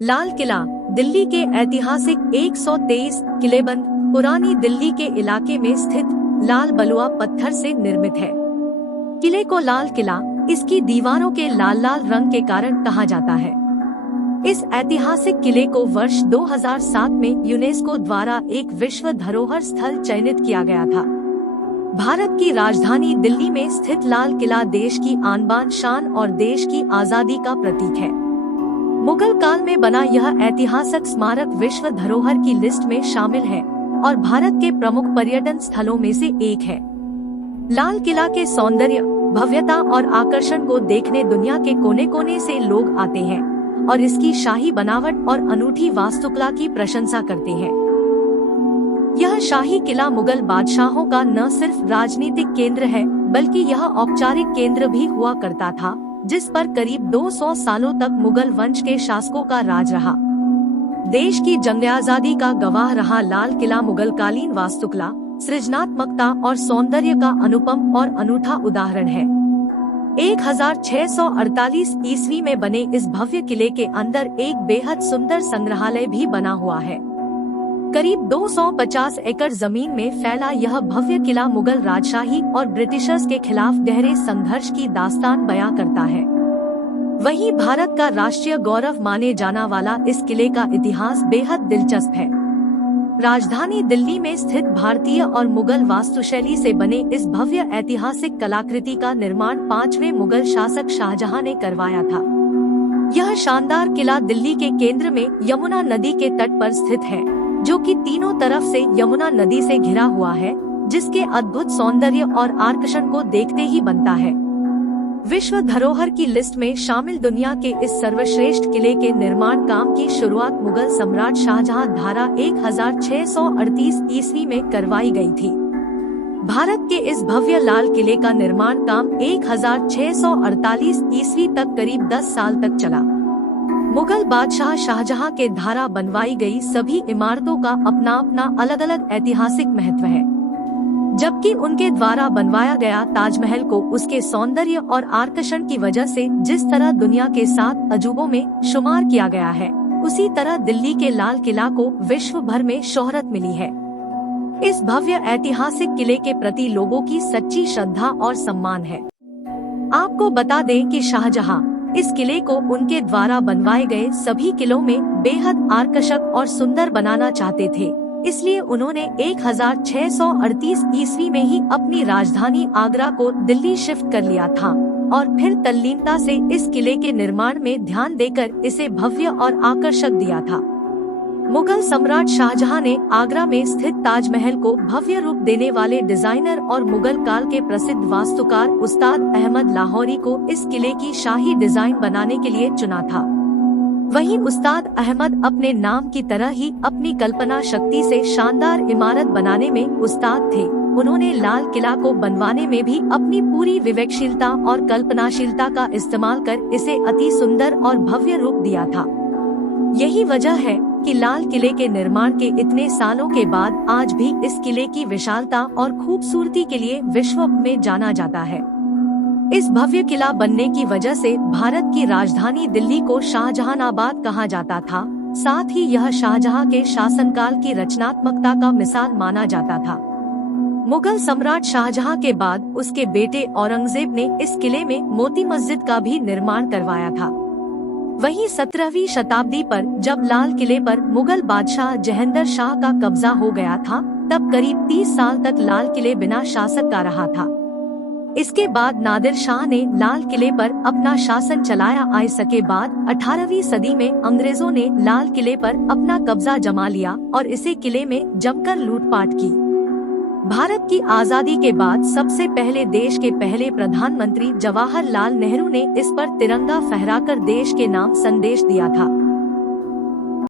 लाल किला दिल्ली के ऐतिहासिक 123 किलेबंद पुरानी दिल्ली के इलाके में स्थित लाल बलुआ पत्थर से निर्मित है। किले को लाल किला इसकी दीवारों के लाल लाल रंग के कारण कहा जाता है। इस ऐतिहासिक किले को वर्ष 2007 में यूनेस्को द्वारा एक विश्व धरोहर स्थल चयनित किया गया था। भारत की राजधानी दिल्ली में स्थित लाल किला देश की आन बान शान और देश की आजादी का प्रतीक है। मुगल काल में बना यह ऐतिहासिक स्मारक विश्व धरोहर की लिस्ट में शामिल है और भारत के प्रमुख पर्यटन स्थलों में से एक है। लाल किला के सौंदर्य, भव्यता और आकर्षण को देखने दुनिया के कोने कोने से लोग आते हैं और इसकी शाही बनावट और अनूठी वास्तुकला की प्रशंसा करते हैं। यह शाही किला मुगल बादशाहों का न सिर्फ राजनीतिक केंद्र है बल्कि यह औपचारिक केंद्र भी हुआ करता था, जिस पर करीब 200 सालों तक मुगल वंश के शासकों का राज रहा। देश की जंग आजादी का गवाह रहा लाल किला मुगल कालीन वास्तुकला, सृजनात्मकता और सौंदर्य का अनुपम और अनूठा उदाहरण है। 1648 ईस्वी में बने इस भव्य किले के अंदर एक बेहद सुंदर संग्रहालय भी बना हुआ है। करीब 250 एकड़ जमीन में फैला यह भव्य किला मुगल राजशाही और ब्रिटिशर्स के खिलाफ गहरे संघर्ष की दास्तान बयां करता है। वहीं भारत का राष्ट्रीय गौरव माने जाना वाला इस किले का इतिहास बेहद दिलचस्प है। राजधानी दिल्ली में स्थित भारतीय और मुगल वास्तुशैली से बने इस भव्य ऐतिहासिक कलाकृति का निर्माण 5वें मुगल शासक शाहजहां ने करवाया था। यह शानदार किला दिल्ली के केंद्र में यमुना नदी के तट पर स्थित है, जो कि तीनों तरफ से यमुना नदी से घिरा हुआ है, जिसके अद्भुत सौंदर्य और आकर्षण को देखते ही बनता है। विश्व धरोहर की लिस्ट में शामिल दुनिया के इस सर्वश्रेष्ठ किले के निर्माण काम की शुरुआत मुगल सम्राट शाहजहां द्वारा 1638 ईस्वी में करवाई गई थी। भारत के इस भव्य लाल किले का निर्माण काम 1648 ईस्वी तक करीब 10 साल तक चला। मुगल बादशाह शाहजहां के द्वारा बनवाई गई सभी इमारतों का अपना अपना अलग अलग ऐतिहासिक महत्व है, जबकि उनके द्वारा बनवाया गया ताजमहल को उसके सौंदर्य और आकर्षण की वजह से जिस तरह दुनिया के 7 अजूबों में शुमार किया गया है, उसी तरह दिल्ली के लाल किला को विश्व भर में शोहरत मिली है। इस भव्य ऐतिहासिक किले के प्रति लोगों की सच्ची श्रद्धा और सम्मान है। आपको बता दें कि शाहजहां इस किले को उनके द्वारा बनवाए गए सभी किलों में बेहद आकर्षक और सुंदर बनाना चाहते थे, इसलिए उन्होंने 1638 ईस्वी में ही अपनी राजधानी आगरा को दिल्ली शिफ्ट कर लिया था और फिर तल्लीनता से इस किले के निर्माण में ध्यान देकर इसे भव्य और आकर्षक दिया था। मुगल सम्राट शाहजहां ने आगरा में स्थित ताजमहल को भव्य रूप देने वाले डिजाइनर और मुगल काल के प्रसिद्ध वास्तुकार उस्ताद अहमद लाहौरी को इस किले की शाही डिजाइन बनाने के लिए चुना था। वहीं उस्ताद अहमद अपने नाम की तरह ही अपनी कल्पना शक्ति से शानदार इमारत बनाने में उस्ताद थे। उन्होंने लाल किला को बनवाने में भी अपनी पूरी विवेकशीलता और कल्पनाशीलता का इस्तेमाल कर इसे अति सुंदर और भव्य रूप दिया था। यही वजह है कि लाल किले के निर्माण के इतने सालों के बाद आज भी इस किले की विशालता और खूबसूरती के लिए विश्व में जाना जाता है। इस भव्य किला बनने की वजह से भारत की राजधानी दिल्ली को शाहजहानाबाद कहा जाता था। साथ ही यह शाहजहां के शासनकाल की रचनात्मकता का मिसाल माना जाता था। मुगल सम्राट शाहजहां के बाद उसके बेटे औरंगजेब ने इस किले में मोती मस्जिद का भी निर्माण करवाया था। वहीं 17वीं शताब्दी पर जब लाल किले पर मुगल बादशाह जहांगीर शाह का कब्जा हो गया था, तब करीब 30 साल तक लाल किले बिना शासक का रहा था। इसके बाद नादिर शाह ने लाल किले पर अपना शासन चलाया। आए सके बाद 18वीं सदी में अंग्रेजों ने लाल किले पर अपना कब्जा जमा लिया और इसे किले में जमकर लूटपाट की। भारत की आजादी के बाद सबसे पहले देश के पहले प्रधानमंत्री जवाहरलाल नेहरू ने इस पर तिरंगा फहराकर देश के नाम संदेश दिया था।